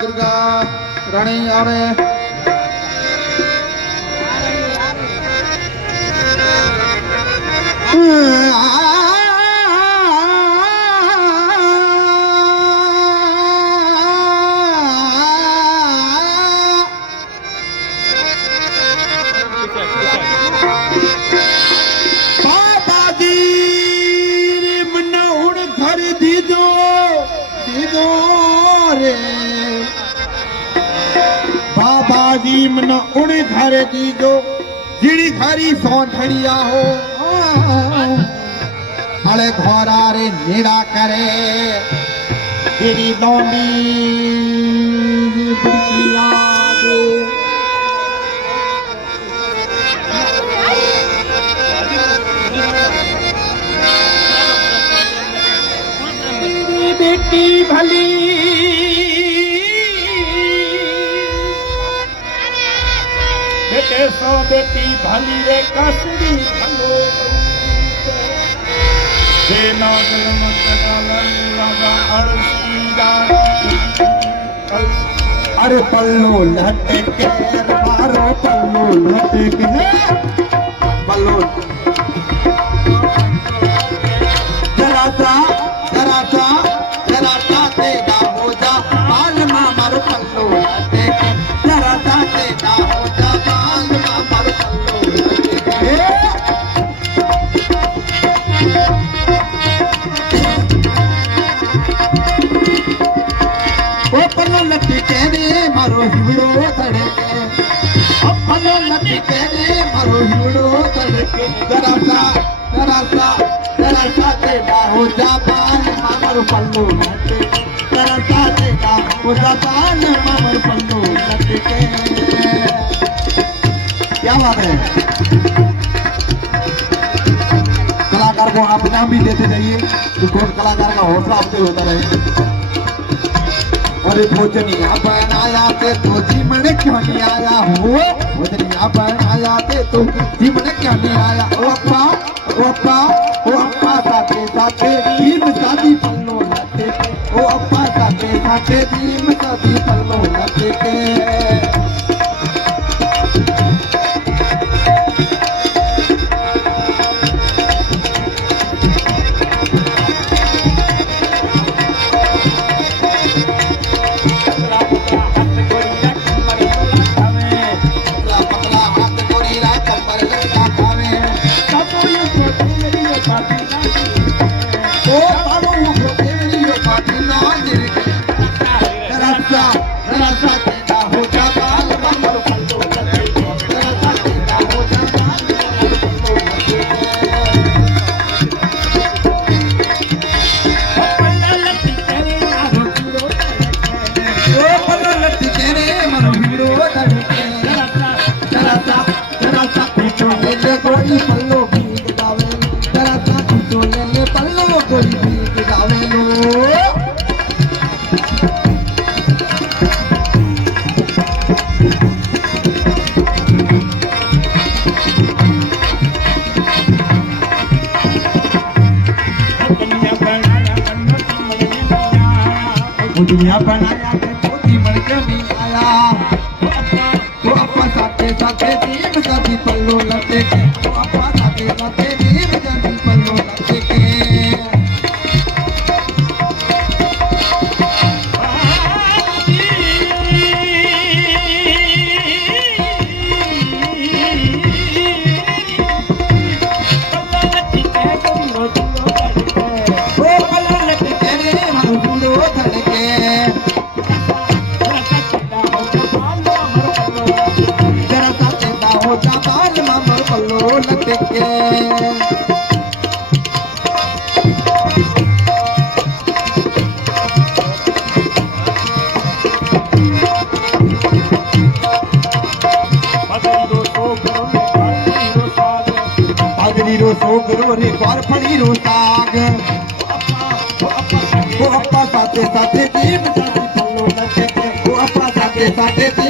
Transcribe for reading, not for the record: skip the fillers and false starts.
दुर्गा रानी आवे बाबाजी मन उड़ घर दीजो जीड़ी थारी सौंथड़िया हो हले घोरा रे नेड़ा करे तेरी लौंडी बुढ़िया दे मेरी बेटी भली सो बेटी भली रे कसरी भलो देना मत लगा अरे पल्लो लटके मारो पल्लो लटके पल्लो जरा सा तेरा हो जा बाल मारो पल्लो लटके जरा सा तेरा हो जा मारो हिवड़ो तड़के अपनो नदी कहने मारो हिवड़ो तड़के जरा सा तेरा हो जा पान मारो पल्लो लटके जरा सा तेरा हो जा पान मारो पल्लो लटके क्या बात है कलाकार को आप नाम भी देते रहिए तो कौन कलाकार का हौसला आपसे होता रहे और भोजनिया बनाया ते तो जीवन क्यों नहीं आया हो भोजनिया बनाया ते तो जीवन क्यों नहीं आया ओ अप्पा साथे साथे जीव शादी पल्लो लटे ओ अप्पा साथे साथे जीव शादी पल्लो लटे के दुनिया बनाया के छोटी मर के नहीं आया वो अपा साथे साथे जीव कभी पल्लो लटे के वो अपा साथे साथे जीव कभी पल्लो लटे के रो सोगरो रे बार पड़ी रो साग वो अपा साथे साथे जीव साथी पल्लो लटे वो अपा साथे साथे